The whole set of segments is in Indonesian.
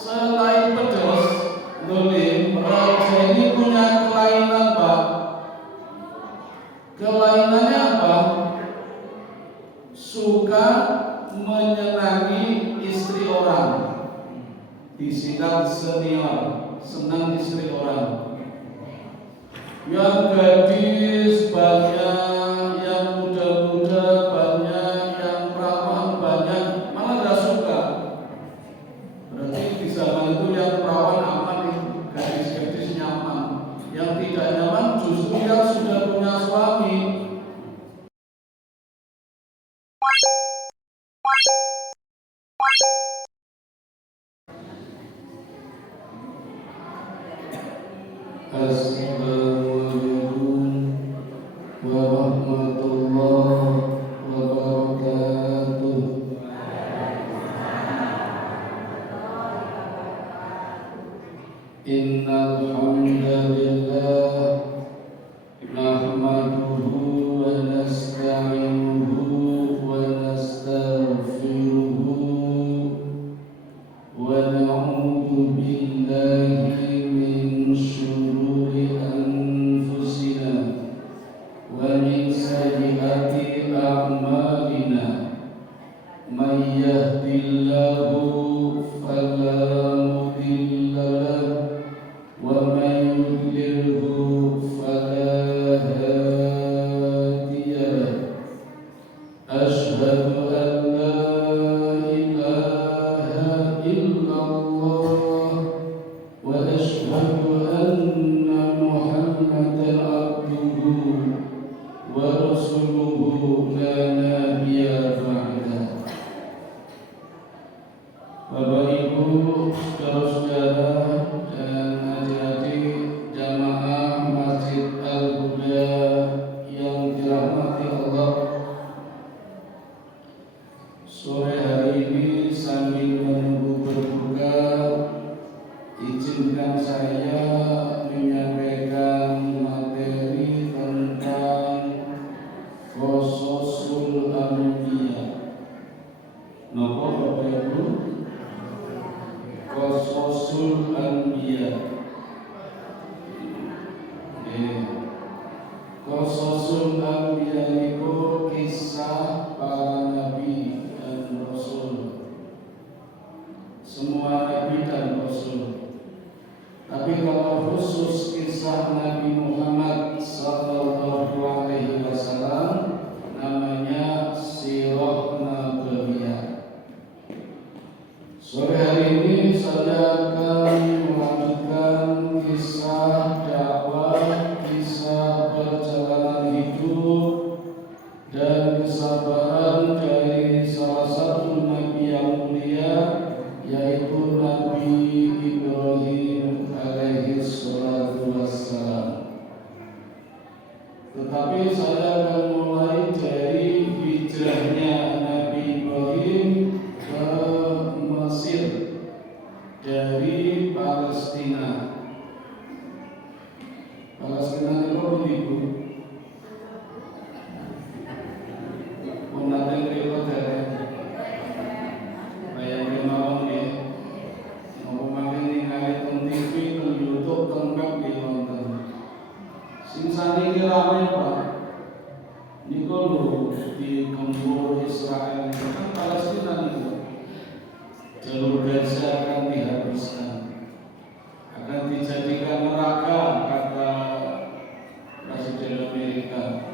Selain pedas, dolim, raja ini punya kelainan, Pak. Kelainannya apa? Suka menyenangi istri orang. Disikat senior, senang istri orang. Yang gadis banyak, yang muda-muda banyak, yang perawan banyak, malah gak suka. Berarti di zaman itu yang perawan aman, gadis-gadis nyaman. Yang tidak nyaman justru yang sudah punya suami. Assalamualaikum warahmatullahi wabarakatuh. Innal hamdalillah nahmaduhu wa nasta'inuhu wa nastaghfiruhu wa na'udzu billahi min syururi anfusina wa min sayyiati a'malina. May yahdihillahu fala mudilla lahu wa may yudlilhu fala hadiya lahu. Asyhadu an la ilaha illallah wa asyhadu anna Muhammadan abduhu wa rasuluhu la nabiyya ba'dah. Bapak Ibu, saudara-saudara dan adik-adik jamaah Masjid Al-Huda yang dirahmati Allah, sore hari ini sambil menunggu berbuka, izinkan saya menyampaikan materi tentang Qasasul Anbiya. Napa Bapak Ibu? Qasasul Anbiya. Qasasul Anbiya itu kisah para nabi dan rasul. Semua nabi dan rasul. Tapi kalau khusus kisah Nabi Muhammad sallallahu alaihi wasallam, namanya Sirah Nabawiyah. Sore hari ini saya akan melanjutkan kisah dakwah, kisah perjalanan hidup dan kesabaran dari salah satu nabi yang mulia, yaitu Nabi Ibrahim alaihi salatu wassalam. Tetapi saya akan mulai dari hijrahnya Nabi Ibrahim ke Mesir dari Palestina. Palestina itu Ibu Unateng Rio dari bayang kemauan ya. Mau makin ningali teng TV, teng YouTube, teng web di nonton. Sing saniki rame Pak. Niku lho di gempur Israel kan Palestina niku. Jalur Gaza akan dihabiskan, akan dijadikan neraka, kata Presiden Amerika.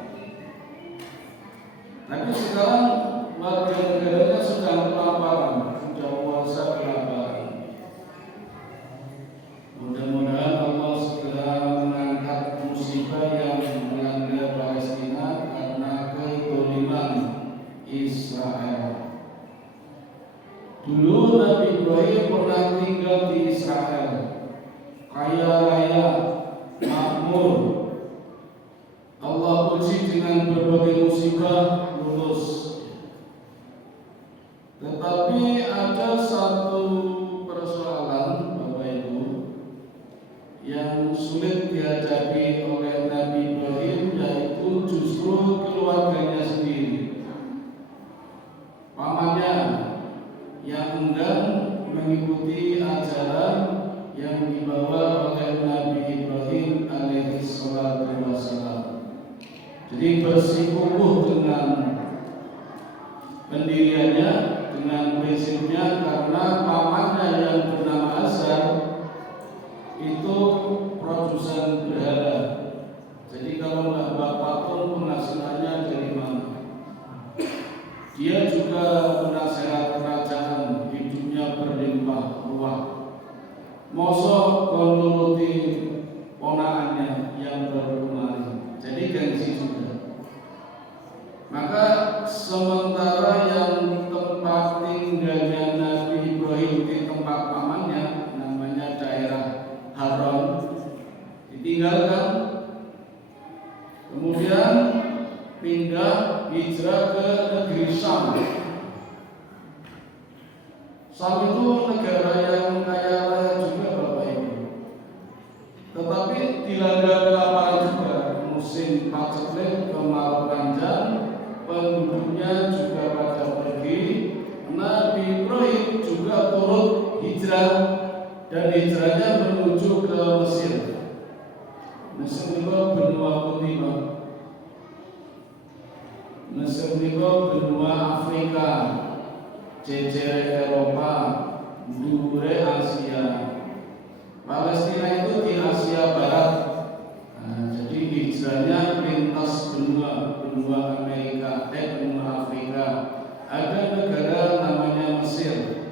Tapi sekarang warga negaranya sedang kelaparan, sudah puasa kelaparan. Mudah-mudahan Allah segera mengangkat musibah yang melanda Palestina karena kezaliman Israel. Dulu Nabi Ibrahim pernah ajaran yang dibawa oleh Nabi Ibrahim alaihi salatu wassalam. Jadi bersikukuh dengan pendiriannya, dengan prinsipnya, karena pamannya yang bernama Azar itu produsen berhala. Jadi kalau nggak buat patung, penghasilannya dari mana? Dia juga penasehat kerajaan, hidupnya berlimpah ruah. Mosok menuruti ponakannya yang baru kemarin. Jadi gengsi juga. Maka sementara yang tempat tinggalnya Nabi Ibrahim di tempat pamannya, namanya daerah Haran, ditinggalkan. Kemudian pindah hijrah ke negeri Syam. Syam itu negara yang kaya raya juga Bapak Ibu. Tetapi dilanda kelaparan juga, musim paceklik, kemarau panjang, penduduknya juga pada pergi. Nabi Ibrahim juga turut hijrah, dan hijrahnya menuju ke Mesir. Mesir itu benua putih, Pak. Mesir itu benua Afrika, jejer Eropa, dure Asia. Palestina itu di Asia Barat. Nah, jadi hijrahnya lintas benua Amerika, benua Afrika. Ada negara namanya Mesir.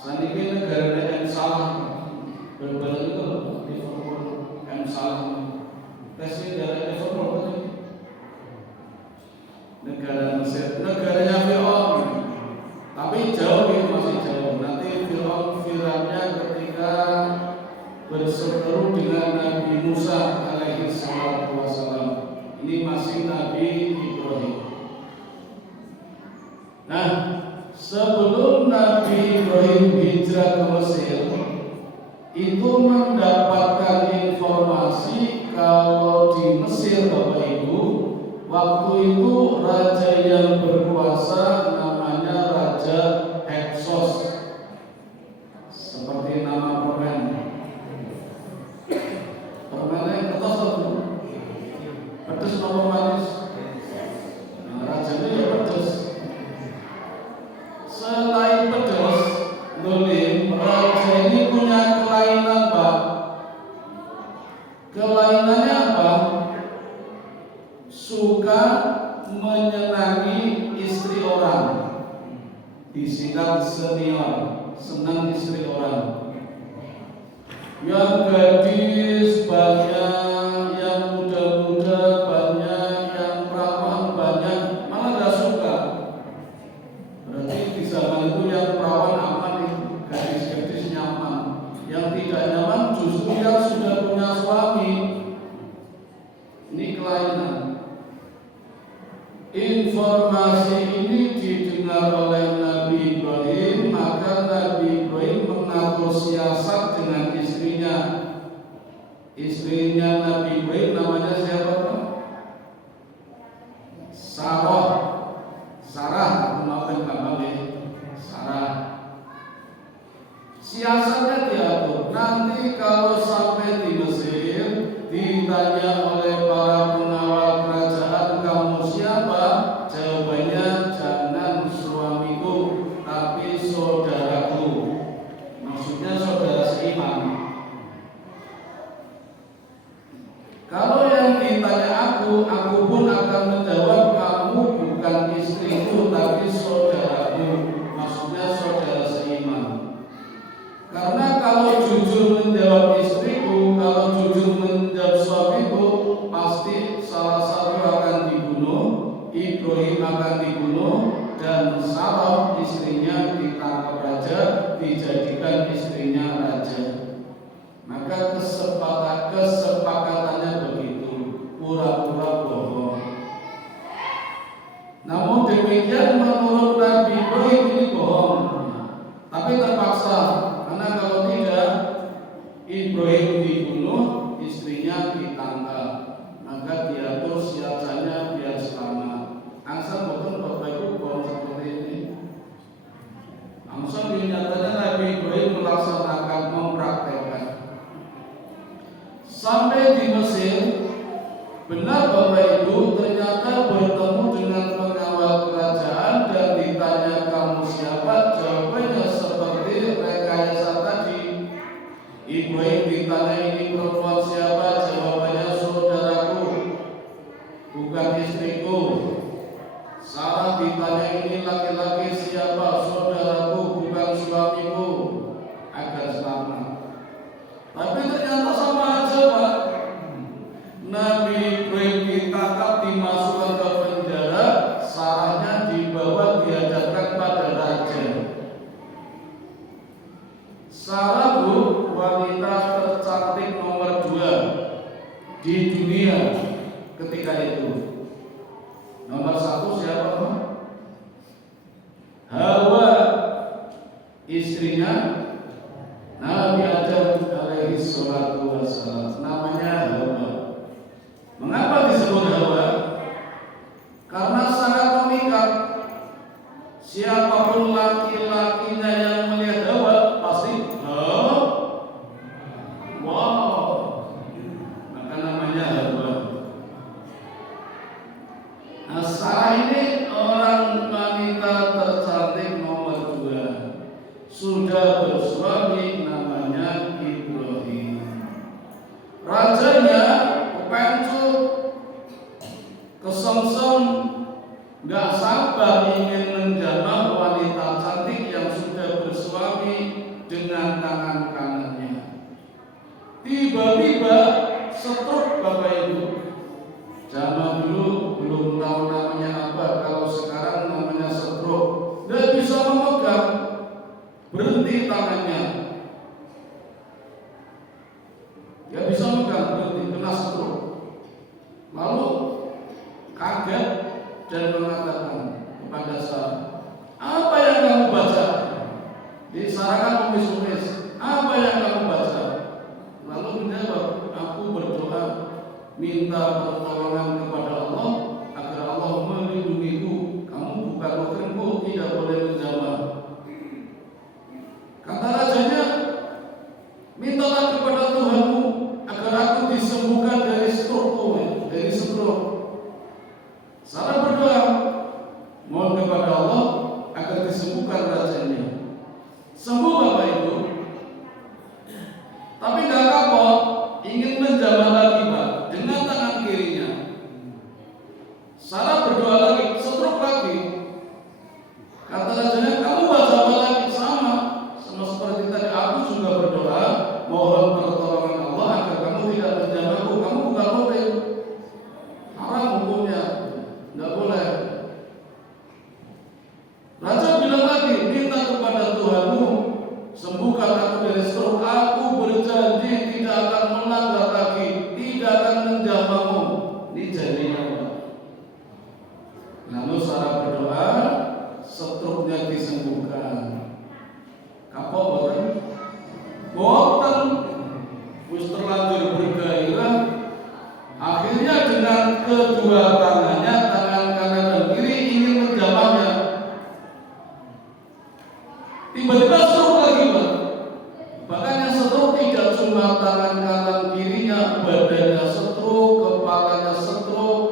Saniki negara yang salah. Berbeda itu Liverpool, yang salah. Tesnya dari Liverpool itu. Negara Mesir, negaranya Fir'aun. Tapi jauh ya, masih jauh. Nanti Fir'aunnya ketika berseteru dengan Nabi Musa alaihi salatu wassalam. Ini masih Nabi Ibrahim. Nah, sebelum Nabi Ibrahim hijrah ke Mesir, itu mendapatkan informasi kalau di Mesir, Bapak Ibu, waktu itu raja yang berkuasa namanya Raja Heksos, seperti nama permen. Permennya kertas atau pedes atau manis? Nah, rajanya ya pedes. Selain pedes, dolim, raja ini punya kelainan, Pak. Kelainannya apa? Suka menyenangi istri orang. Disingkat senior, senang istri orang. Yang gadis banyak, yang muda-muda banyak, yang perawan banyak, malah gak suka. Berarti di zaman itu yang perawan aman, gadis-gadis nyaman. Yang tidak nyaman justru yang sudah punya suami. Ini kelainan. Informasi ini didengar oleh Nabi Ibrahim, maka Nabi Ibrahim mengatur siasat dengan istrinya. Istrinya Nabi Ibrahim namanya siapa, Pak? Sarah, maafkan Bapak ya. Sarah. Siasatnya diatur. Nanti kalau sampai di Mesir, ditanya oleh para pengawal kerajaan, kamu siapa? Jawabannya, jangan suamiku, tapi saudaraku. Maksudnya saudara seiman. Kalau yang ditanya aku pun akan menjawab, kamu bukan istriku, tapi saudaraku. Maksudnya saudara seiman. Karena kalau jujur menjawab istriku, kalau jujur menjawab suamiku, pasti salah satu akan dibunuh, Ibrahim akan dibunuh, dan Sarah istrinya ditangkap raja, dijadikan istrinya raja. Maka kesepakatannya begitu, pura-pura bohong. Namun demikian menurut Nabi Ibrahim ini bohong, tapi terpaksa. Karena kalau tidak, Ibrahim dibunuh, istrinya ditangkap. Maka diatur siasatnya biar selamat. Angsa betul Bapak Ibu bohong seperti ini. Angsa nyatanya Nabi Ibrahim melaksanakan Sampai di Mesir, benar Bapak Ibu, ternyata bertemu dengan pengawal kerajaan dan ditanya kamu siapa? Jawabannya seperti rekayasa tadi. Ibrahim ditanya ini perempuan siapa? Jawabannya saudaraku, bukan istriku. Sarah ditanya ini laki-laki siapa? Saudaraku, bukan suamiku. Agar selamat. Tapi ternyata sama aja Pak. Nabi Ibrahim ditangkap, dimasukkan ke penjara, Sarahnya dibawa dihadapkan pada raja. Sarah Bu, wanita tercantik nomor 2 di dunia ketika itu. Nomor 1 siapa Pak? Hawa, istrinya Nabi Adam alaihi salatu wassalam. Namanya Hawa. Mengapa disebut Hawa? Karena sangat memikat. Siapapun laki-lakinya yang melihat Hawa pasti wow, maka namanya Hawa. Nah, Sarah ini orang wanita tercantik nomor 2, sudah bersuami, namanya Ibrahim. Rajanya kepencut, kesengsem, gak sabar ingin menjamah wanita cantik yang sudah bersuami dengan tangan kanannya. Tiba-tiba stroke Bapak Ibu. Zaman dulu belum tahu namanya apa, kalau sekarang namanya stroke. Gak bisa memegang, berhenti tangannya. Gak bisa memegang, berhenti, kena stroke. Lalu kaget dan mengatakan kepada Sarah, apa yang kamu baca? Disarankan tulis-tulis, apa yang kamu baca? Lalu menjawab, aku berdoa minta pertolongan kepada Allah agar Allah melindungiku. Kamu bukan muhrimku, tidak boleh menjamah. Kata rajanya, mintalah kepada Tuhanmu agar aku disembuhkan dari stroke, dari stroke. Sarah berdoa, mohon kepada Allah agar disembuhkan rajanya. Sembuh Bapak Ibu. Tapi gak kapok, ingin menjamah lagi Pak, dengan tangan kirinya. Sarah berdoa lagi, stroke lagi. Kata rajanya, kamu baca apa lagi? Sama seperti tadi, aku juga berdoa mohon pertolongan Allah agar kamu tidak menjamahku. Kamu bukan muhrim, haram hukumnya, nggak boleh. Raja bilang lagi, minta kepada Tuhanmu sembuhkan aku dari stroke. Aku berjanji tidak akan melanggar lagi, tidak akan menjamahmu. Ini janjinya Pak. Lalu Sarah berdoa, stroke-nya disembuhkan. Kapok boten? Boten. Wis terlanjur bergairah. Akhirnya dengan kedua tangannya, tangan kanan dan kiri, ingin menjamahnya. Tiba-tiba stroke lagi Pak. Bahkan yang stroke tidak cuma tangan kanan kirinya, badannya stroke, kepalanya stroke,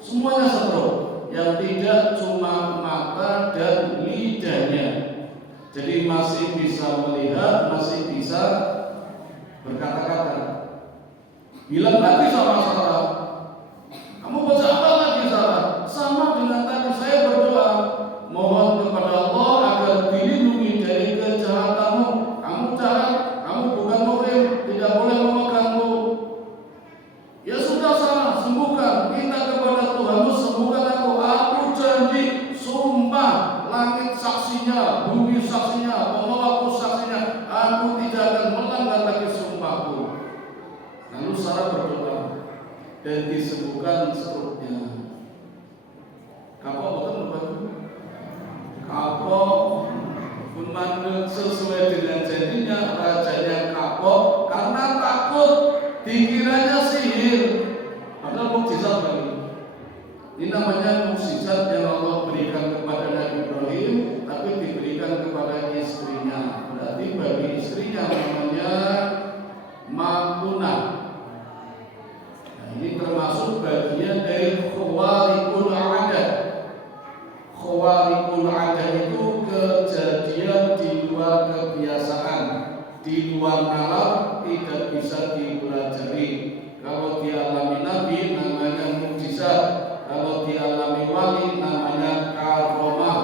semuanya stroke. Yang tidak cuma mata dan lidahnya. Jadi masih bisa melihat, masih bisa berkata-kata. Bilang lagi sama Sarah, kamu baca apa lagi Sarah? Sama dengan tadi, saya berdoa mohon kepada Allah agar dilindungi dari kejahatanmu. Kamu jahat, kamu bukan muhrim, tidak boleh memegangmu. Ya sudah Sarah, sembuhkan, minta kepada Tuhanmu sembuhkan aku. Aku janji, sumpah, langit saksinya, bumi saksinya, penolakku saksinya, aku tidak akan melanggar lagi sumpahku. Lalu Sarah berdoa dan disembuhkan stroke-nya. Kapok betul Bapak? Kapok pun mandek sesuai dengan janjinya. Rajanya kapok karena takut dikiranya sihir, padahal mukjizat lagi. Ini namanya mukjizat yang Allah berikan kepada Nabi Ibrahim, tapi diberikan kepada istrinya. Berarti bagi istrinya namanya Mamunah. di luar nalar tidak bisa dipelajari. Kalau dialami Nabi namanya mukjizat, kalau dialami wali namanya karomah,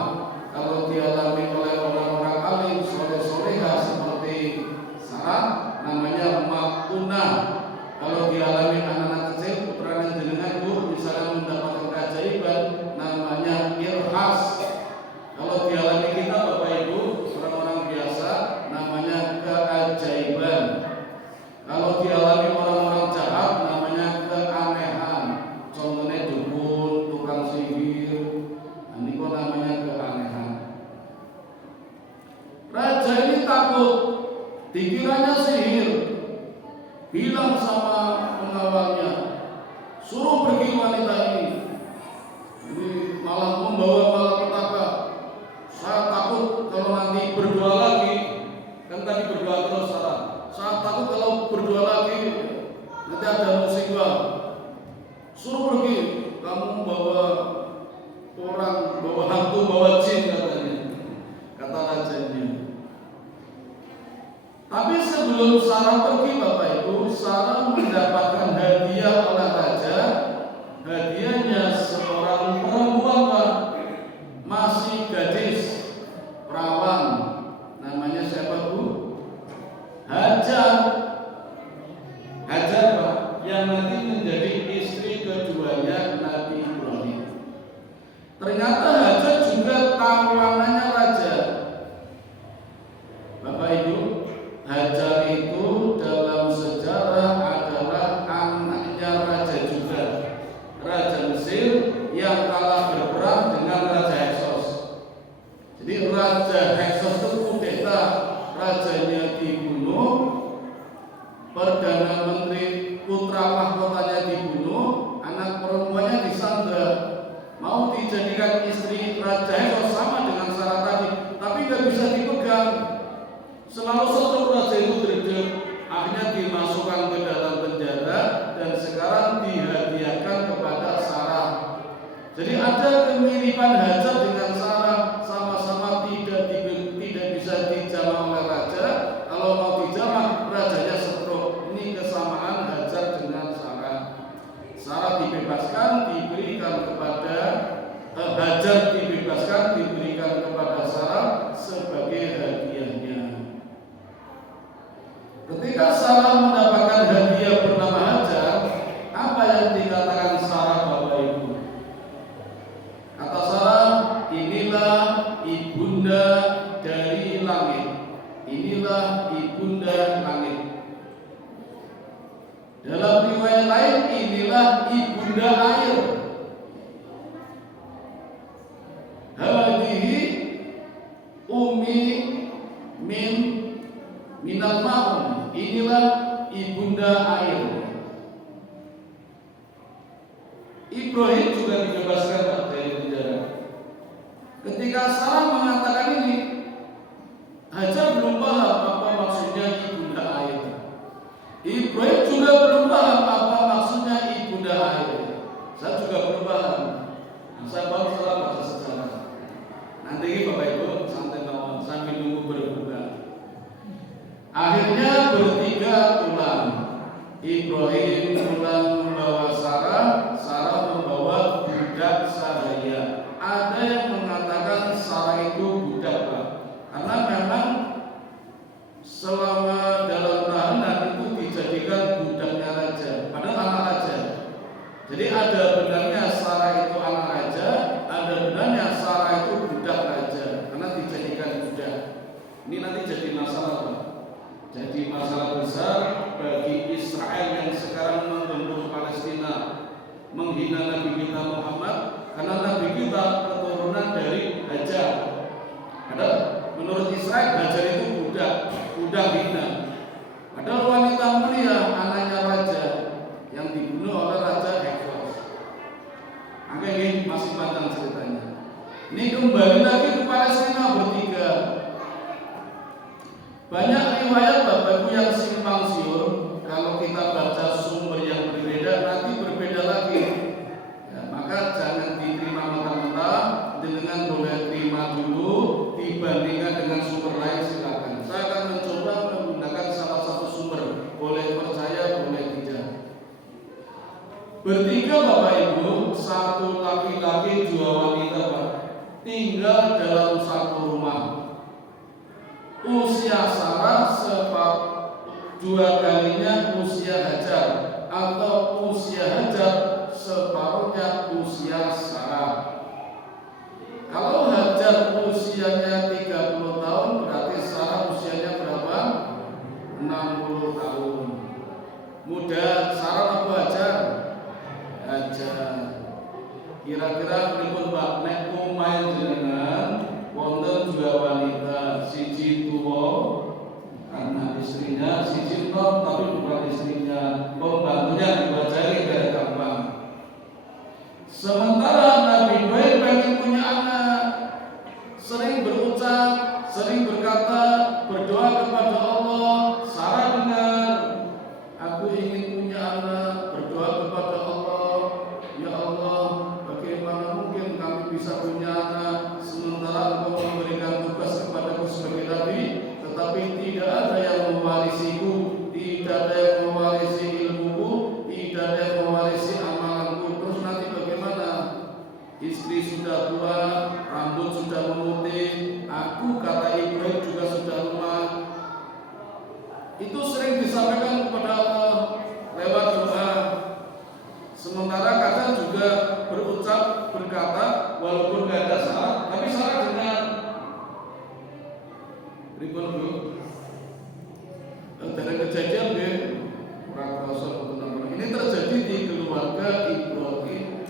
kalau dialami oleh orang-orang alim soleh-soleha seperti Sarah namanya makunah. Kalau dialami anak-anak kecil putra jenengan Bu misalnya mendapatkan keajaiban namanya irhas. Kalau dialami kita Bapak Ibu orang-orang biasa namanya keajaiban. Kalau dialami orang-orang jahat namanya keanehan. Contohnya dukun, tukang sihir, ini kok namanya keanehan. Raja ini takut, dikiranya sihir. Bilang sama pengawalnya, suruh pergi wanita ini. Ini malah membawa malapetaka. Saya takut kalau nanti berdoa lagi, kan tadi berdoa terus Sarah. Saya takut kalau berdoa lagi nanti ada musibah. Suruh pergi, kamu bawa orang, bawa hantu, bawa jin katanya, kata rajanya. Tapi sebelum Sarah pergi Bapak Ibu, Sarah mendapatkan hadiah oleh raja. Hadiahnya seorang perempuan Pak, masih gadis, perawan. Namanya siapa Bu? Hajar. Hajar Pak, yang nanti menjadi istri keduanya Nabi Ibrahim. Ternyata Hajar juga tawanannya raja. Bapak Ibu, Hajar itu dalam sejarah adalah anaknya raja juga, Raja Mesir yang kalah berperang dengan Raja Heksos. Jadi Raja Heksos itu kudeta, rajanya dibunuh, perdana menteri putra mahkotanya dibunuh, anak perempuannya disandra. Mau dijadikan istri Raja Heksos sama dengan syarat tadi, tapi nggak bisa dipegang. Selalu setelah raja itu berdiri, akhirnya dimasukkan ke dalam penjara dan sekarang dihadiahkan kepada Sarah. Jadi ada kemiripan Hajar dengan Sarah, sama-sama tidak bisa dijamah oleh raja. Kalau mau dijamah, rajanya stroke. Ini kesamaan Hajar dengan Sarah. Sarah dibebaskan, diberikan kepada Hajar dibebaskan, diberikan kepada Sarah sebagai hadiahnya. Ketika Sarah mendapatkan hadiah bernama Hajar, apa yang dikatakan Sarah Bapak Ibu? Kata Sarah, inilah ibunda dari langit. Inilah ibunda langit. Dalam riwayat lain, inilah ibunda air. Hadihi ummi minal ma'un. Inilah ibunda air. Ibrahim juga dibebaskan dari penjara. Ketika Sarah mengatakan ini, Hajar belum paham apa maksudnya ibunda air. Ibrahim juga belum paham apa maksudnya ibunda air. Saya juga belum paham. Saya baru setelah baca sejarah. Nanti Bapak Ibu santai mawon sambil nunggu berbuka. Akhirnya bertiga pulang. Ibrahim pulang membawa Sarah, Sarah membawa budak sahaya. Ada yang mengatakan Sarah itu budak Pak, karena memang selama dalam tahanan itu dijadikan budaknya raja, padahal anak raja. Jadi ada benarnya Sarah itu anak raja, ada benarnya Sarah itu budak raja, karena dijadikan budak. Ini nanti jadi masalah Pak. Jadi masalah besar bagi Israel yang sekarang menggempur Palestina, menghina Nabi kita Muhammad, karena Nabi kita keturunan dari Hajar. Padahal menurut Israel Hajar itu budak hina. Padahal wanita mulia anaknya raja yang dibunuh oleh Raja Heksos. Oke, ini masih panjang ceritanya. Ini kembali lagi ke Palestina bertiga. Banyak riwayat Bapak Ibu yang simpang siur. Kalau kita baca sumber yang berbeda, nanti berbeda lagi. Ya, maka jangan diterima mentah-mentah. Dengan boleh terima dulu, dibandingkan dengan sumber lain silakan. Saya akan mencoba menggunakan Bertiga Bapak Ibu, satu laki-laki, dua wanita Pak, tinggal dalam satu rumah. Usia Sarah dua kalinya usia Hajar, atau usia Hajar separuhnya usia Sarah. Kalau Hajar usianya 30 tahun, berarti Sarah usianya berapa? 60 tahun. Muda Sarah apa Hajar? Hajar. Kira-kira pripun Pak nek omahe jenengan wonten dua wanita, siji tuwa karena istrinya, siji nom tapi bukan istrinya, pembantunya diwajari dari gampang. Sementara Nabi Ibrahim pengen punya anak, sering berucap, sering berkata, berdoa kepada Allah. Sarah dengar, aku ingin punya anak, berdoa kepada Allah, ya Allah, bagaimana mungkin kami bisa punya anak sementara Engkau memberikan tugas kepadaku sebagai Nabi, tetapi tidak ada yang mewarisiku, tidak ada yang mewarisi ilmuku, tidak ada yang mewarisi amalanku. Terus nanti bagaimana? Istri sudah tua, rambut sudah memutih, aku kata Ibrahim juga sudah lemah. Itu sering disampaikan kepada Allah lewat doa. Sementara kadang juga berucap, berkata, walaupun gak ada Sarah, tapi Sarah dengar. Ribut Bu, dari kejadian ini terjadi di keluarga Ibrahim.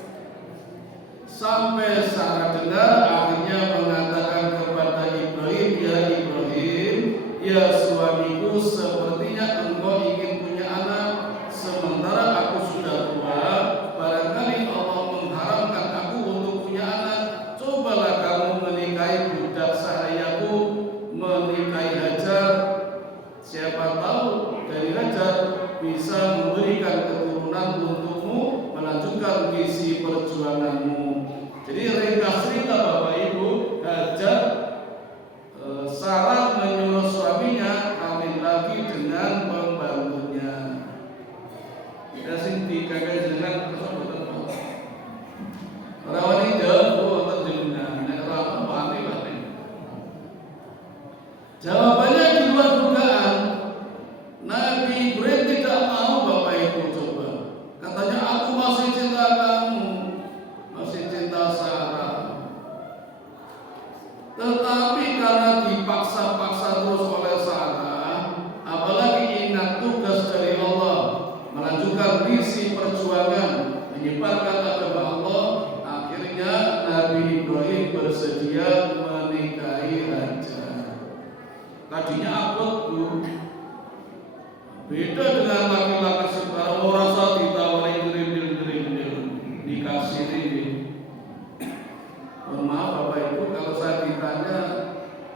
Sampai Sarah dengar, akhirnya mengatakan kepada Ibrahim, ya Ibrahim, ya suamiku, sepertinya engkau ingin punya anak, sementara aku sudah tua. Barangkali Allah mengharamkan aku untuk punya anak. Cobalah kamu menikahi budak sahayaku, menikahi Hajar. Siapa tahu dari Hajar bisa memberikan keturunan untukmu, melanjutkan misi perjuanganmu. Jadi ringkas cerita Bapak Ibu, Hajar Sarah menyuruh suaminya kawin lagi dengan pembantunya. Kita sing dikagak jenengan ora wani jawab wonten jenengan nek ora apa-apa. Jawabannya di luar dugaan. Nabi Ibrahim tidak mau Bapak Ibu coba. Katanya aku masih cinta kamu, masih cinta Sarah. Tetapi karena dipaksa-paksa terus oleh Sarah, apalagi ingat tugas dari Allah, melanjutkan misi perjuangan, menyebarkan agama Allah, akhirnya Nabi Ibrahim bersedia menikahi Hajar. Tadinya abot Bu, beda dengan laki-laki sekarang, merasa ditawari gerindil-gerindil, dikasih ini. Mohon maaf Bapak Ibu, kalau saya ditanya,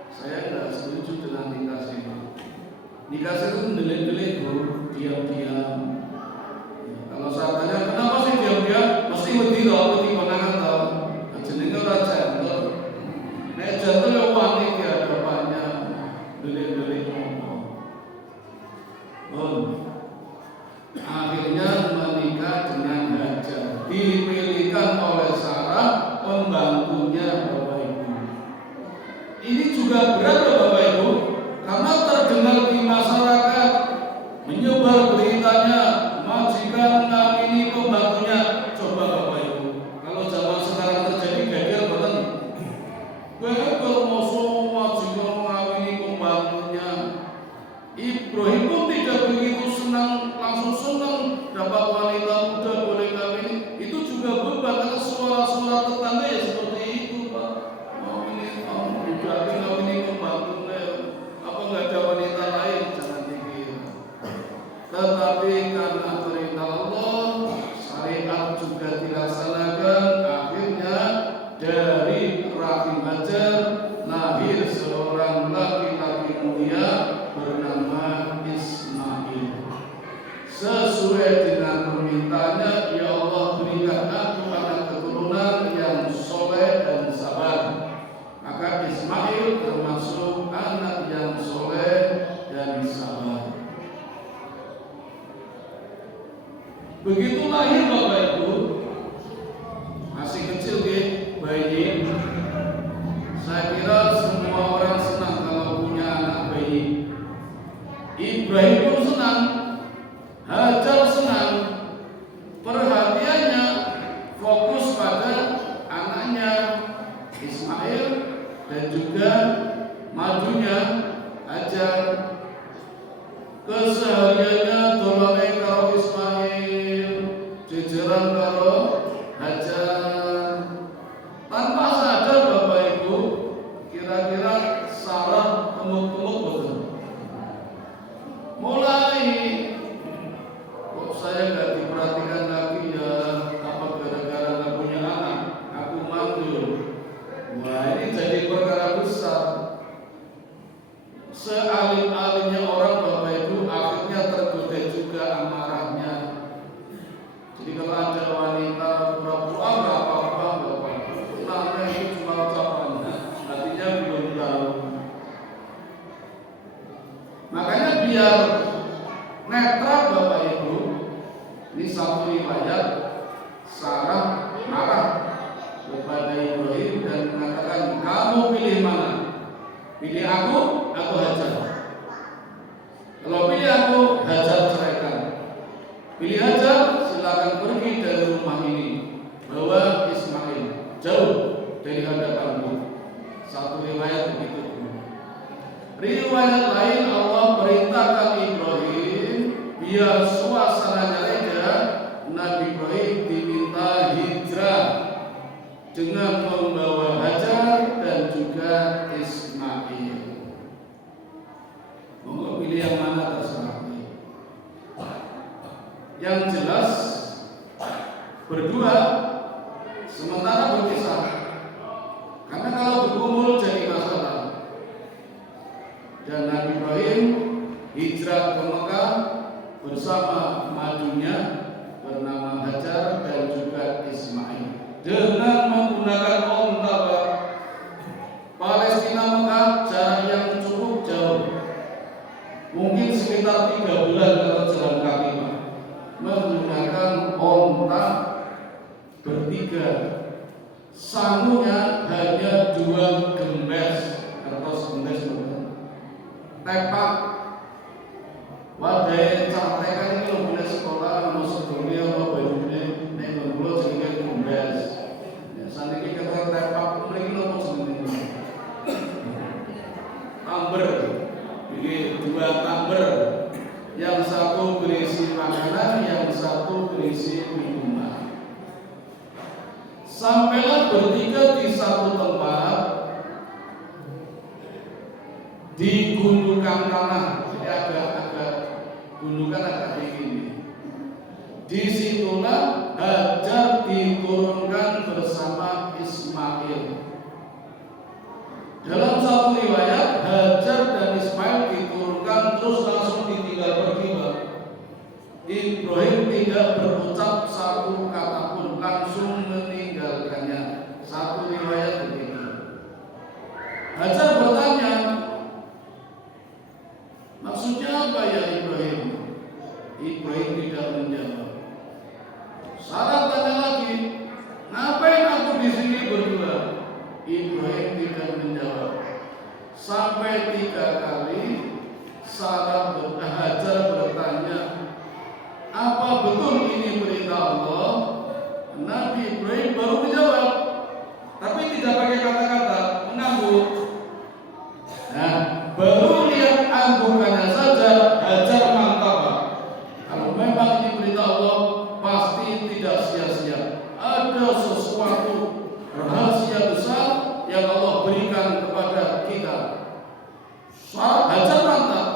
saya tidak setuju dengan dikasih. Dikasih itu mendelik-delik Bu, diam-diam. Kalau saya tanya, kenapa sih diam-diam? Mesti wedi konangan tau. Jenenge ora jantel. Nek jantel ya wani ki hadapannya. Delik-delik ngomong. Akhirnya menikah dengan Hajar, dipilihkan oleh Sarah pembantunya Bapak Ibu. Ini juga berat Bapak Ibu, karena terdengar di masyarakat, menyebar beritanya, majikan ngawini pembantunya. Coba Bapak Ibu, kalau zaman sekarang terjadi geger betul. Geger musuh majikan ngawini pembantunya. Ibrahim pun tidak begitu senang, langsung senang dapat wanita muda boleh kawin. Itu juga beban, karena suara-suara tetangga ya seperti itu Pak. Berarti kawin ini pembantunya, apa nggak ada wanita lain? Jangan dikira. Tetapi karena perintah Allah, syariat juga dilaksanakan. Akhirnya dari rahim Hajar lahir seorang laki-laki mulia bernama Ismail. Sesuai dengan permintaannya, ya Allah berikan aku anak keturunan yang soleh dan sabar. Maka Ismail termasuk anak yang soleh dan sabar. Begitu lahir Bapak Ibu, masih kecil bayi. Saya kira semua orang senang kalau punya anak bayi. Ibrahim pun senang, Hajar senang. Perhatiannya fokus pada anaknya Ismail dan juga majunya Hajar. Kesehariannya dolane karo Ismail, jejeran karo Hajar. Tanpa sadar Bapak Ibu, kira-kira Sarah gemuk-gemuk betul. Mulai kok saya nggak diperhatikan lagi ya, apa gara-gara nggak punya anak, aku mandul. Wah, ini jadi perkara besar. Sealim-alimnya orang Bapak Ibu akhirnya tergoda juga amarahnya. Jadi kalau ada wanita pura-pura nggak apa-apa, namanya itu cuma ucapan, artinya belum tahu. Makanya biar netral Bapak Ibu, ini satu riwayat Sarah marah kepada Ibrahim dan mengatakan, kamu pilih mana? Pilih aku Hajar. Kalau pilih aku, Hajar ceraikan. Pilih Hajar, silakan pergi dari rumah ini. Bawa Ismail jauh dari hadapanmu. Satu riwayat begitu. Riwayat lain Allah perintahkan Ibrahim biar suasananya reda. Nabi Ibrahim diminta hijrah dengan membawa Hajar dan juga Ismail. Mau pilih yang mana terserah. Yang jelas berdua sementara berpisah. Karena kalau berkumpul jadi masalah. Dan Nabi Ibrahim hijrah ke Mekah bersama majunya bernama Hajar dan juga Ismail dengan menggunakan onta. Palestina Mekah jarak yang cukup jauh, mungkin sekitar 3 bulan kalau jalan kaki, menggunakan onta bertiga. Sangunya hanya 2 gembes atau gembes tepak. Wadai cantik kan ini lo punya sekolah mau sebelumnya mau bajunya nih lo jadi gembes. Saat ini kata tepak mereka lo mau sebenarnya tamber. Ini 2 tamber, yang satu berisi makanan, yang satu berisi minuman. Sampailah bertiga di satu tempat di gundukan tanah, jadi agak gundukan agak tinggi. Disitulah Hajar diturunkan bersama Ismail. Dalam satu riwayat Hajar dan Ismail diturunkan terus langsung ditinggal pergi. Ibrahim tidak berucap satu kata pun, langsung meninggalkannya. Satu riwayat begitu. Hajar bertanya, maksudnya apa ya Ibrahim? Ibrahim tidak menjawab. Sarah tanya lagi, ngapain aku di sini berdua? Ibrahim tidak menjawab. Sampai 3 kali Hajar bertanya, apa betul ini perintah Allah? Nabi Ibrahim baru menjawab, tapi tidak pakai kata-kata, mengangguk. Nah, baru lihat anggukannya saja Hajar mantap. Kalau memang ini perintah Allah, pasti tidak sia-sia. Ada sesuatu rahasia besar yang Allah berikan kepada kita. Hajar mantap.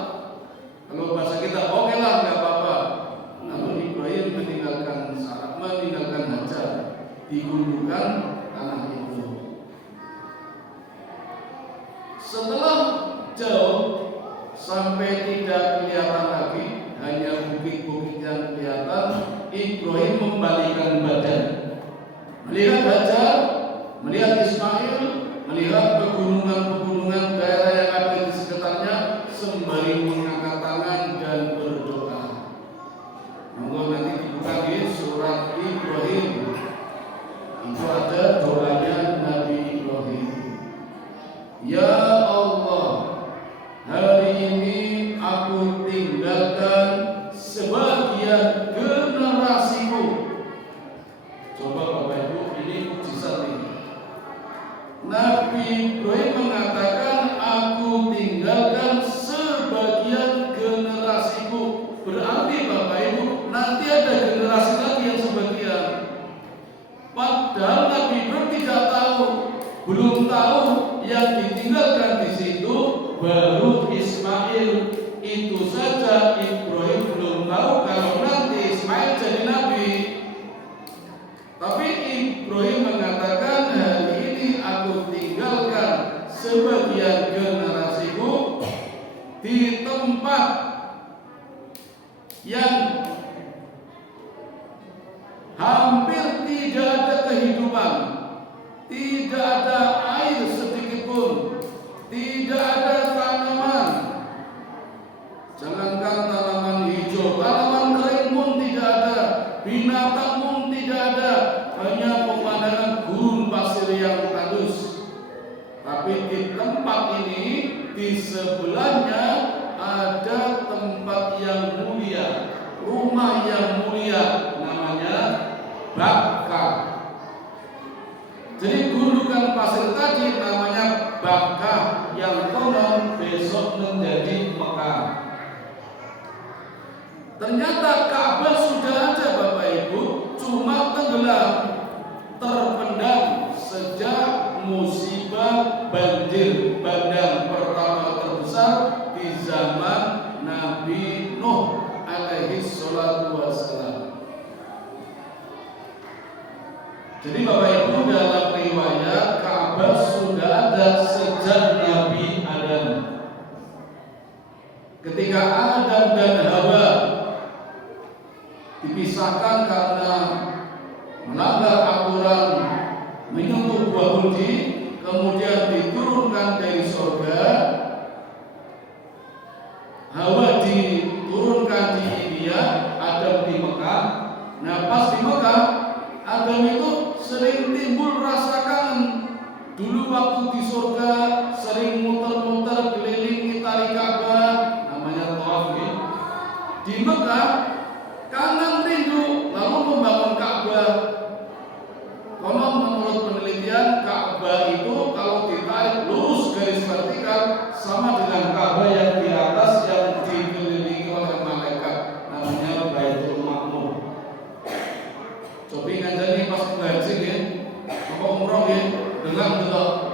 Kalau bahasa kita, oke lah, nggak apa-apa. Namun Ibrahim meninggalkan Hajar, digundulkan tanah itu. Setelah jauh sampai tidak kelihatan lagi, hanya bukit-bukit yang kelihatan, Ibrahim membalikan badan, melihat Hajar, melihat Ismail, melihat pegunungan-pegunungan daerah yang ada di sekitarnya, sembari mengangkat tangan dan berdoa. Monggo nanti dibuka tinggalkan sebagian generasiku. Coba Bapak Ibu, ini mukjizat ini. Nabi Ibrahim mengatakan, aku tinggalkan sebagian generasiku. Berarti Bapak Ibu, nanti ada generasi lagi yang sebagian. Padahal Nabi Ibrahim tidak tahu, belum tahu yang ditinggalkan di situ baru Ismail. Itu saja Ibrahim belum tahu kalau nanti Ismail jadi nabi. Tapi Ibrahim mengatakan, hari ini aku tinggalkan sebagian generasiku di tempat yang hampir tidak ada kehidupan, tidak ada air sedikit pun, tidak ada tanaman. Jangankan tanaman hijau, tanaman kering pun tidak ada, binatang pun tidak ada, hanya pemandangan gurun pasir yang tandus. Tapi di tempat ini, di sebelahnya ada tempat yang mulia, rumah yang mulia, namanya Bakkah. Jadi gundukan pasir tadi namanya Bakkah, yang konon besok menjadi Mekah. Ternyata Ka'bah sudah ada Bapak Ibu, cuma tenggelam, terpendam sejak musibah banjir bandang pertama terbesar di zaman Nabi Nuh alaihi salatu wassalam. Jadi Bapak Ibu, dalam riwayat Ka'bah sudah ada sejak Nabi Adam. Ketika Adam dan Hawa dipisahkan karena melanggar aturan menyentuh buah budi, kemudian diturunkan dari surga. Hawa diturunkan di India, Adam di Mekah. Nah, pas di Mekah, Adam itu sering timbul rasa kangen. Dulu waktu di surga sering muter-muter keliling tali Ka'bah, namanya tawaf. Di Mekah kangen rindu, lalu membangun Ka'bah. Konon menurut penelitian, Ka'bah itu kalau ditarik lurus garis vertikal sama dengan Ka'bah yang di atas yang dikelilingi oleh malaikat, namanya Baitul Ma'mur. Cobi ngajani pas ngaji ya, apa umroh ya, dengan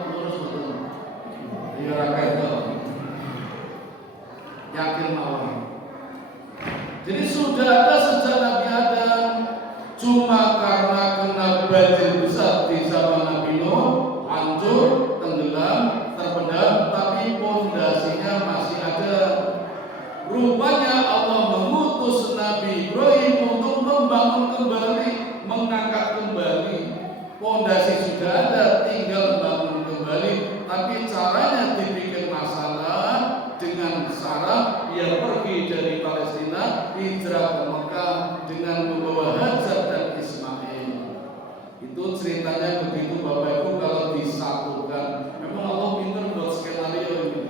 lurus betul. Iya raka itu, yakin Allah. Jadi sudah ada sejak Nabi Adam, cuma karena kena banjir besar di zaman Nabi Nuh, hancur, tenggelam, terpendam, tapi pondasinya masih ada. Rupanya Allah mengutus Nabi Ibrahim untuk membangun kembali, mengangkat kembali. Pondasi sudah ada, tinggal membangun kembali. Tapi caranya dibikin masalah dengan syarat dia pergi dari Palestina, hijrah ke Mekah dengan membawa Hajar dan Ismail. Itu ceritanya begitu Bapak Ibu kalau disatukan. Memang Allah pintar buat skenario ini.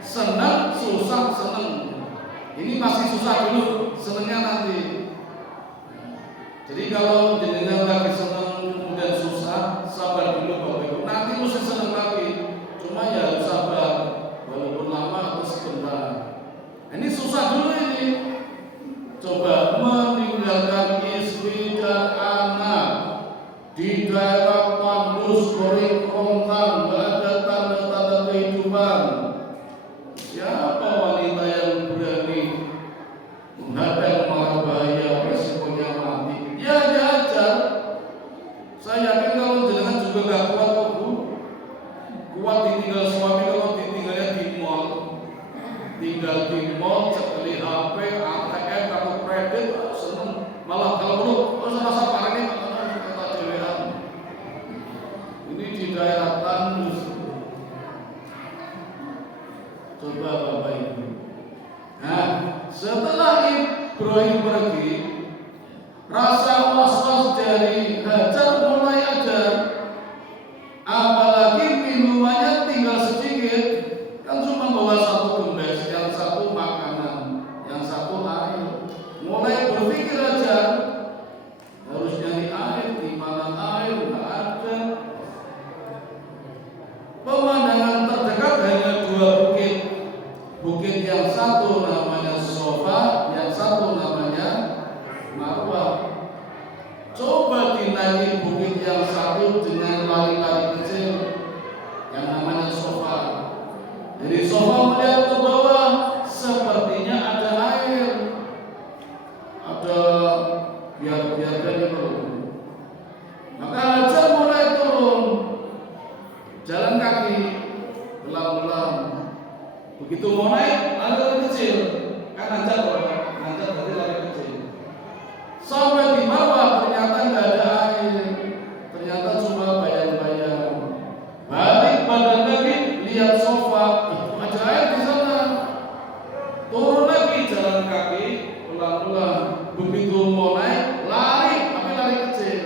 Senang, susah, senang. Ini masih susah dulu, senangnya nanti. Jadi kalau jenengan lagi senang kemudian susah, sabar dulu Bapak Ibu. Nanti mesti senang lagi. Cuma ya harus sabar, walaupun lama atau sebentar. Ini susah dulu ini. Coba meninggalkan istri dan anak di daerah tandus kering kerontang, nggak ada tanda-tanda kehidupan. Siapa wanita yang berani menghadang mara bahaya, resikonya mati? Ya ajar. Saya yakin kalau jenengan juga gak kuat kok Bu. Kuat ditinggal suami kalau ditinggalnya di mall. Tinggal di mall, cekeli HP, ATM, kartu kredit, seneng. Malah kalau perlu, rasa parah ini kata dewean. Ini di daerah tandus. Coba Bapak Ibu. Nah, setelah Ibrahim pergi, rasa was-was dari Hajar mulai ada. Apalagi minumannya tinggal sedikit, kan cuma bawa satu gembes, yang satu makanan. pelan-pelan. Begitu mau naik, lari, tapi lari kecil.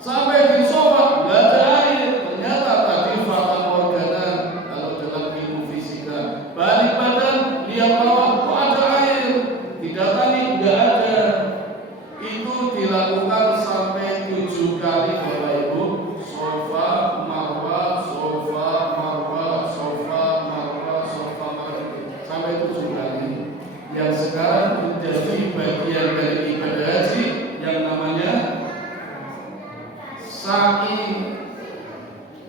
Sampai di sofa, nggak ada air. Ternyata tadi fata morgana kalau dalam ilmu fisika. Balik badan, lihat bawah, kok ada air. Didatangi, nggak ada. Itu dilakukan sampai 7 kali, Bapak Ibu. Sofa, marwah, sofa, marwah, sofa, marwah, sofa, marwah. Sampai 7 kali. Yang sekarang menjadi bagian dari ibadah haji yang namanya sa'i,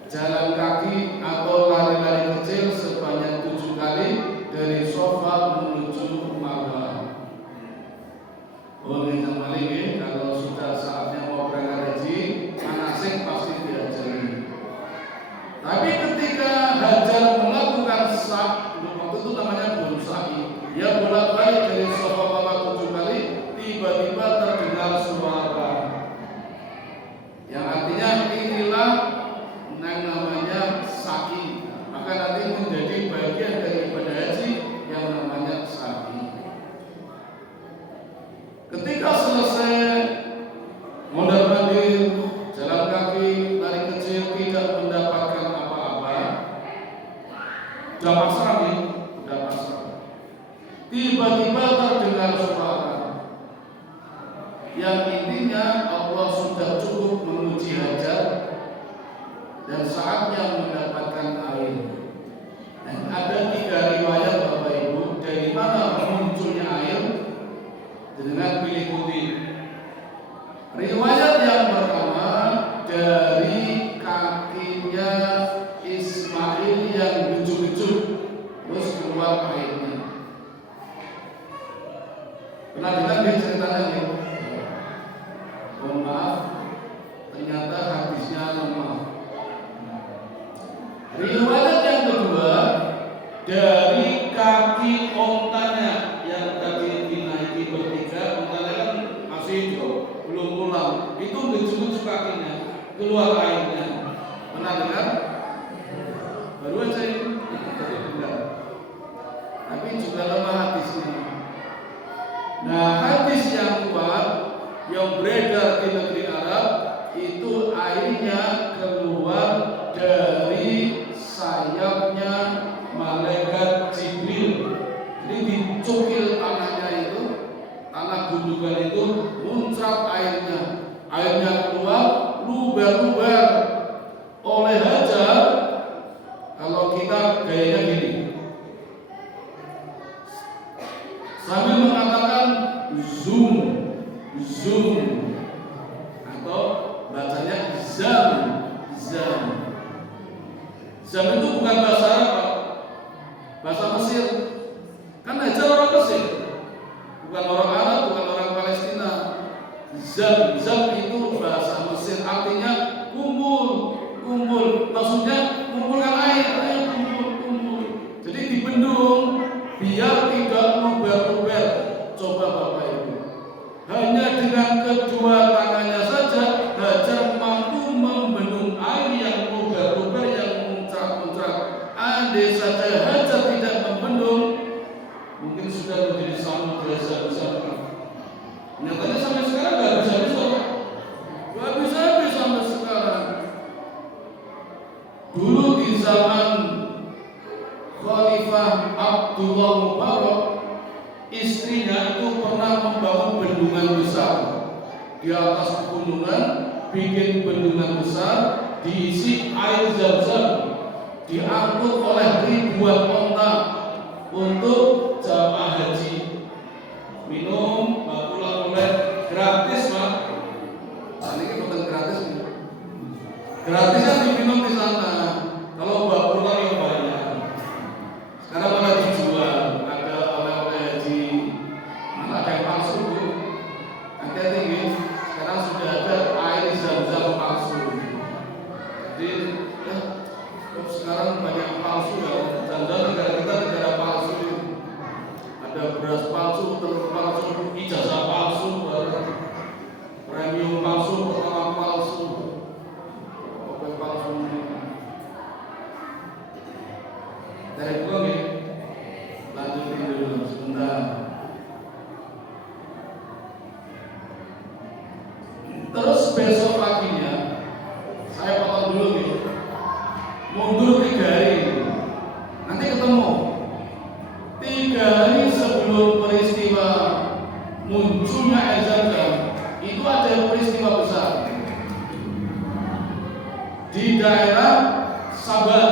jalan kaki atau lari-lari kecil sebanyak 7 kali dari sofa menuju marwah. Boleh kembali kalau sudah saatnya mau berangkat haji, manasik pasti diajari. Tapi ketika hajar melakukan sa'i, waktu itu namanya belum sa'i, dia bolak-balik dari sofa marwah 7 kali, tiba-tiba terdengar suara yang artinya inilah yang namanya sa'i. Maka nanti menjadi bagian dari ibadah haji yang namanya sa'i. Ketika selesai mondar-mandir, jalan kaki, lari kecil, tidak mendapatkan apa-apa, udah pasrah nih, udah pasrah. Tiba-tiba terdengar suara yang intinya Allah sudah cukup menguji hajat dan saatnya mendapatkan air. Dan ada 3 riwayat Bapak Ibu dari mana munculnya air dengan pilih-pilih. Riwayat yang pertama dari kakinya Ismail yang lucu-lucu terus keluar airnya. Pernah dengar dia ceritanya nih? Maaf, ternyata hadisnya lemah. Riwayat yang kedua dari kaki ontanya yang tadi dinaiki bertiga, ontanya kan masih jauh, belum pulang. Itu lucu-lucu kakinya, keluar airnya. Pernah dengar? Baru aja ini, tapi juga lemah hadisnya. Nah, hadis yang kuat yang beredar di negeri Arab itu airnya keluar dari sayapnya malaikat Jibril. Jadi dicukil tanahnya itu, tanah gundukan itu muncrat airnya. Airnya keluar luber-luber. Oleh hajar, kalau kita gayanya gini, sambil mengatakan zoom, zoom, atau bacanya zam, zam. Zam itu bukan bahasa Arab, bahasa Mesir. Kan hajar orang Mesir, bukan orang Arab, bukan orang Palestina. Zam, zam itu bahasa Mesir, artinya kumpul, kumpul. Maksudnya kumpulkan air, ayo kumpul, kumpul. Jadi dibendung biar tidak luber-luber. Coba Bapak Ibu, hanya dengan kedua tangannya saja Hajar mampu membendung air yang luber-luber, yang muncrat-muncrat. Andai saja Hajar tidak membendung, mungkin sudah menjadi samudra besar. Nyatanya sampai sekarang nggak bisa-bisa, nggak bisa-bisa sampai sekarang. Dulu di zaman Khalifah Abdullah Mubarak, istrinya itu pernah membangun bendungan besar di atas pegunungan, bikin bendungan besar, diisi air Zam-Zam, diangkut oleh ribuan onta untuk jamaah haji. Minum, pulang oleh gratis, Pak. Nah, ini bukan gratis, gratisnya diminum di sana. Kalau pulang yang banyak. Sekarang malah dijual. Sekarang sudah ada air Zam-Zam palsu. Jadi sekarang banyak palsu ya. Zam-Zam negara kita negara palsu. Ada beras palsu, telur palsu, ijazah palsu, premium palsu, pertama palsu, obat palsu. Dari pulang ya, lanjutin dulu sebentar. munculnya air Zam-Zam itu ada peristiwa besar di daerah Sabah,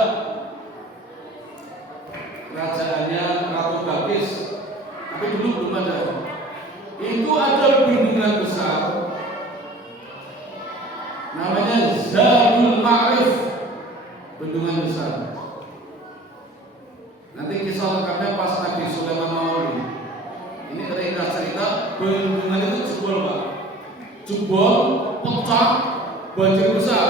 kerajaannya Ratu Balkis, tapi dulu belum ada. Itu ada bendungan besar namanya Zadul Ma'rif, bendungan besar. Nanti kisah lengkapnya pas Nabi Sulaiman Mauli. Ini ringkas cerita, bendungan itu jebol Pak, jebol, pecah, banjir besar.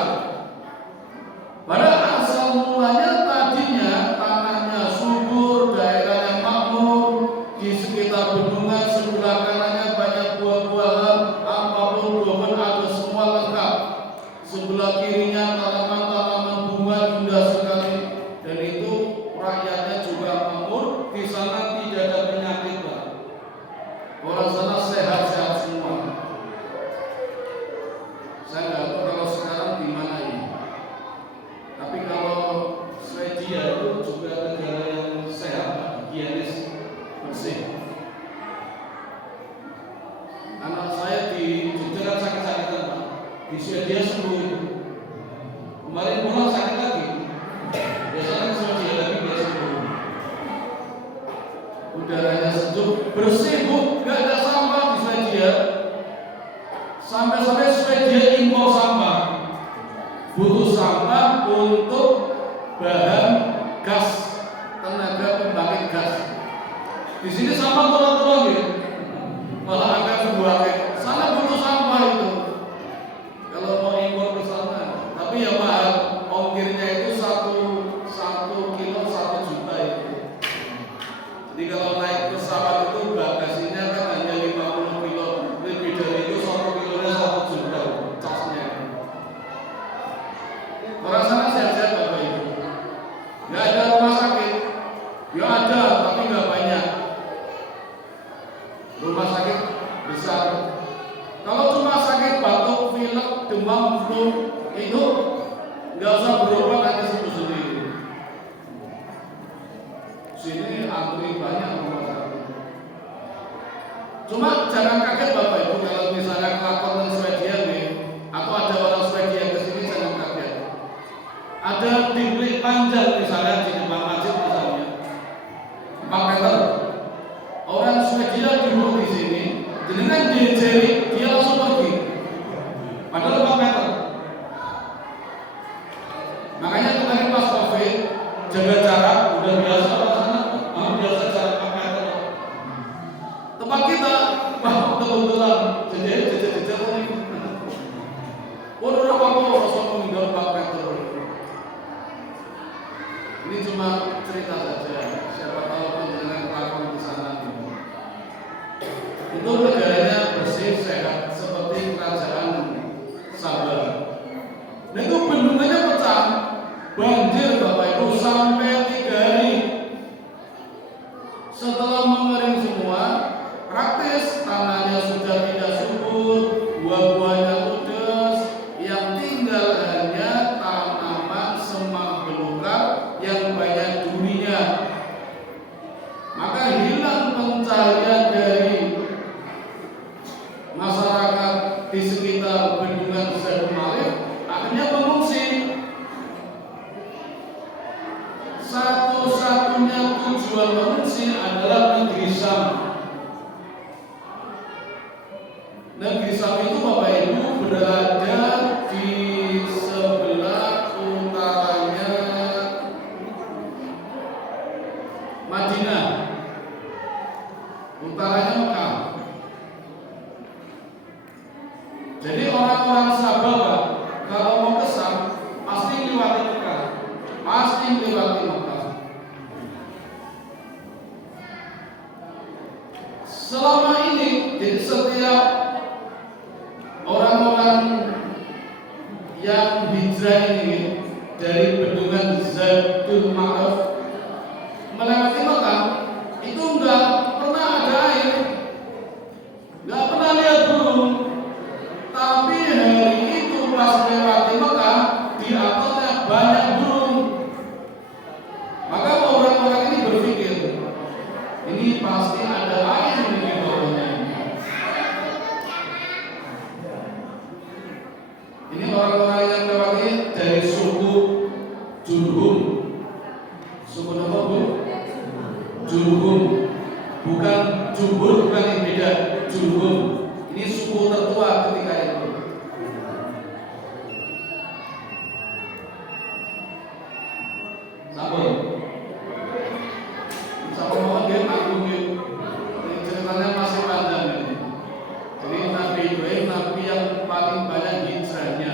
Pada asal mulanya tadinya tanahnya subur, daerahnya makmur, di sekitar bendungan sebelah kanannya banyak buah-buahan, apapun pohon ada semua lengkap. Sebelah kirinya tanaman-tanaman bunga indah sekali, dan itu rakyatnya juga makmur. Di sana tidak ada penyakit Pak. Orang sana sehat-sehat semua. Saya nggak tahu kalau sekarang di mana ini. Tapi kalau Swedia itu juga negara yang sehat, higienis, bersih. Anak saya di Jogja sakit-sakitan Pak, di Swedia sembuh itu. Kemarin pulang sakit lagi, biasanya ke Swedia lagi dia sembuh. Udaranya sejuk, bersih Bu, nggak ada sampah di Swedia. Sampai-sampai Swedia impor sampah. Butuh sampah untuk bahan gas, tenaga pembangkit gas. Di sini sampah turun-turun ya, malah akan buat sana butuh sampah itu. Kalau mau impor ke sana, tapi ya mahal, ongkirnya itu satu kilo 1 juta itu. Jadi kalau naik pesawat itu bagasinya kan hanya 50 kilo, lebih dari itu 1 kilonya 1 juta casnya. Orang sana sehat-sehat Bapak Ibu. Nggak ada rumah sakit, ya ada tapi nggak banyak. Rumah sakit besar. Kalau cuma sakit batuk, pilek, demam, flu, itu nggak usah berobat, nanti sembuh sendiri. Sini antri banyak rumah sakit. Cuma jangan kaget Bapak Ibu kalau misalnya kelakon Swedia nih, atau ada orang Swedia ke sini, jangan kaget. Ada dibeli panjang misalnya di depan masjid misalnya 4 meter. Orang Swedia duduk di sini, dengan dijeri dia langsung pergi. Padahal 4 meter. Makanya kemarin pas COVID jaga jarak udah biasa orang sana, biasa jarak 4 meter. Tempat kita, wah kebetulan jejer ini. Waduh apa langsung menghindar 4 meter. Ini cuma cerita saja. Siapa tahu penjenengan kelakon di sana. Itu negaranya bersih, sehat, seperti kerajaan Sabah. Nah itu bendungannya pecah, banjir Bapak Ibu sampai 3 hari. Setelah mengering semua, praktis tanahnya sudah tidak subur, buah-buahnya ludes, yang tinggal hanya tanaman semak belukar yang banyak durinya. Maka hilang pencaharian dari masyarakat di sekitar bendungan Zadul Ma'rif, akhirnya mengungsi. Satu-satunya tujuan mengungsi adalah negeri Syam. Negeri Syam itu Bapak Ibu berada di sebelah utaranya Madinah, utaranya Mekah. Jadi orang-orang Sabah Pak, kalau mau ke Syam pasti lewati Mekah, pasti lewati Mekah. Selama ini, jadi setiap orang-orang yang hijrah ini dari bendungan Zadul Ma'rif melewati Mekah, itu enggak pernah ada air, enggak pernah lihat burung. Tapi hari itu pas lewati Mekah, di atasnya banyak burung. Maka orang-orang ini berpikir, ini pasti ada air di bawahnya. Jurhum. Ini suku tertua ketika itu. Sambung. Sama mohon dia agung ini. Ceritanya masih panjang ini. Jadi Nabi Ibrahim Nabi yang paling banyak hijrahnya.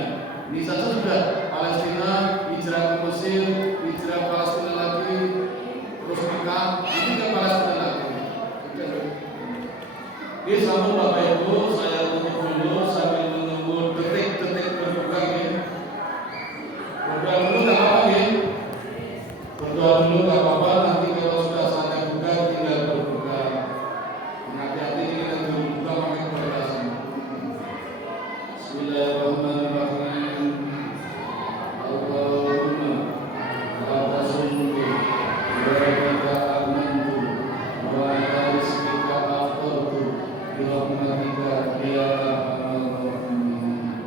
Ini saja sudah Palestina, hijrah ke Mesir, hijrah Palestina lagi, terus Mekah, ini ke Palestina lagi. Ini sambung Bapak Ibu, saya tutup dulu sambil menunggu detik-detik berbuka ini. Berdoa dulu nggak apa-apa ya? Berdoa dulu nggak apa-apa. Nanti kalau sudah saatnya buka tinggal berbuka. Hati-hati ini nanti berbuka pakai perhiasan. Bismillahirrahmanirrahim. Allahumma laka sumtu wa laka amantu wa ala rizqika aftartu bi rahmatika ya arhamar rahimin.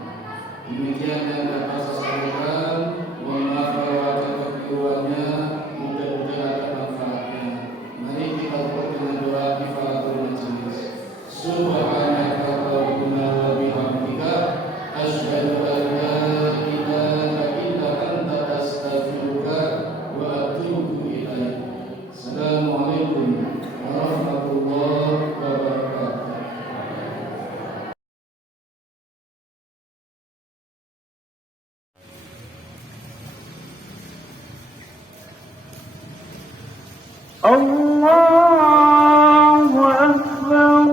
Demikian yang dapat saya sampaikan. Mohon maaf kalau ada kekeliruannya, mudah-mudahan ada manfaatnya. Mari kita tutup dengan doa kifaratul majelis. Subhanaka Rabbuna wa bihamdika asyhadu an la ilaha illa anta astaghfiruka wa atubu ilaik. Assalamualaikum warahmatullahi wabarakatuh. Allahu Akbar.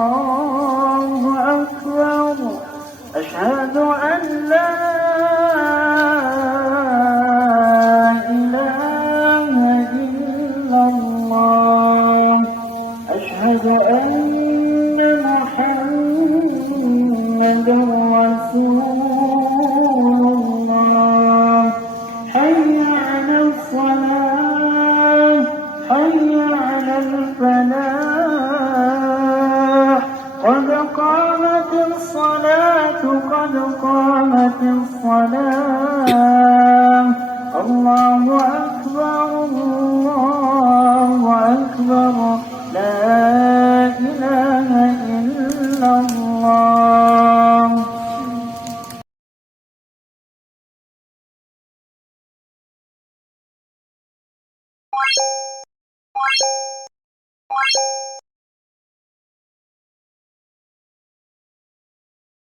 Allahu Akbar. Asyhadu an la ilaha illallah. Asyhadu anna Muhammadan Rasulullah. Hayya 'alal salah, hayya 'alal falah. Qad qamatis salatu, qad qamatis salah. Allahu Akbar, Allahu Akbar. La